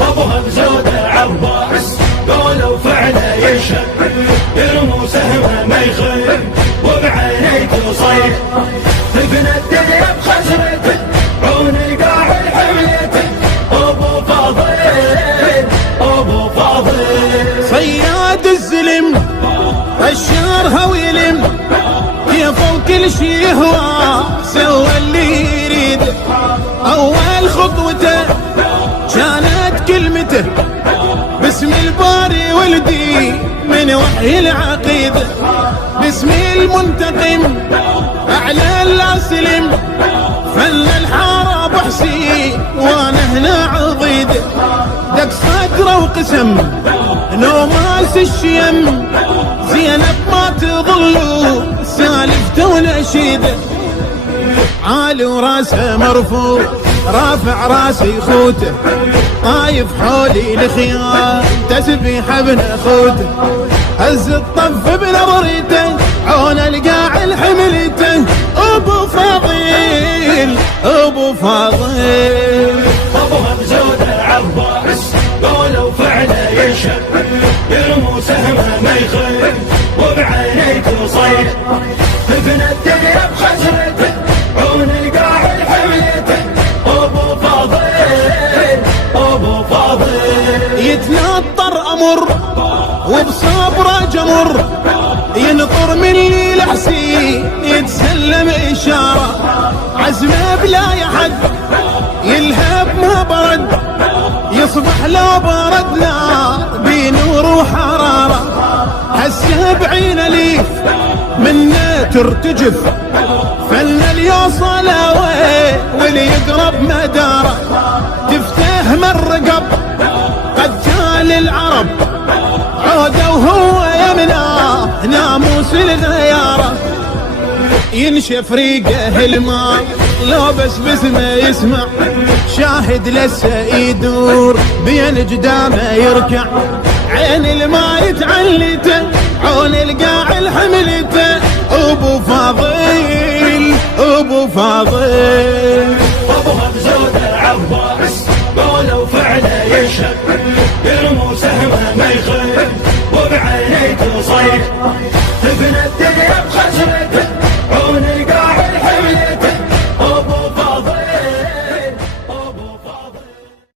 ابوها بزود عباس قولوا فعله يشهد يرموا سهمه ما يخيب وبعيني تصيح تبنى الدنيا بخزرته عون القاع الحملته ابو فاضل ابو فاضل صياد الزلم الشهر ويلم كيف وكل شي هو سوى اللي يريد. اول خطوته كانت كلمته باسم الباري ولدي من وحي العقيده، باسم المنتقم اعلى الاسلم فل الحاره ابو حسين وانا هنا عضيده. دق صدره وقسم نوماس الشيم زينب ما تظلوا سالفته ونشيده. عالي وراسه مرفوع رافع راسي خوته طايف حولي الخيام تسبيح ابن خوته. هز الطف بنظريته عون القاع الحملته ابو فاضل ابو فاضل. ابوها بزود عباس قولوا فعله يشهد يرموا سهمه ما يخيب وبعيني تصيح تبنى الدنيا بخزرته عون القاع الحملته ابو فاضل ابو فاضل. يتنطر امر وبصبره جمر ينطر مني الحسين يتسلم اشاره عزمه بلا يحد يلهب ما برد يصبح لو برد نار بنور وحراره. هسه بعين اليف منه ترتجف فن اليوصل واللي يقرب مداره تفتح الرقب قتال العرب عوده وهو يمناه ناموس الغياره. ينشف ريقه الماء لو بس باسمه يسمع شاهد لسه يدور بين جدامه يركع عين الماء يتعلته عون القاع الحملته ابو فاضل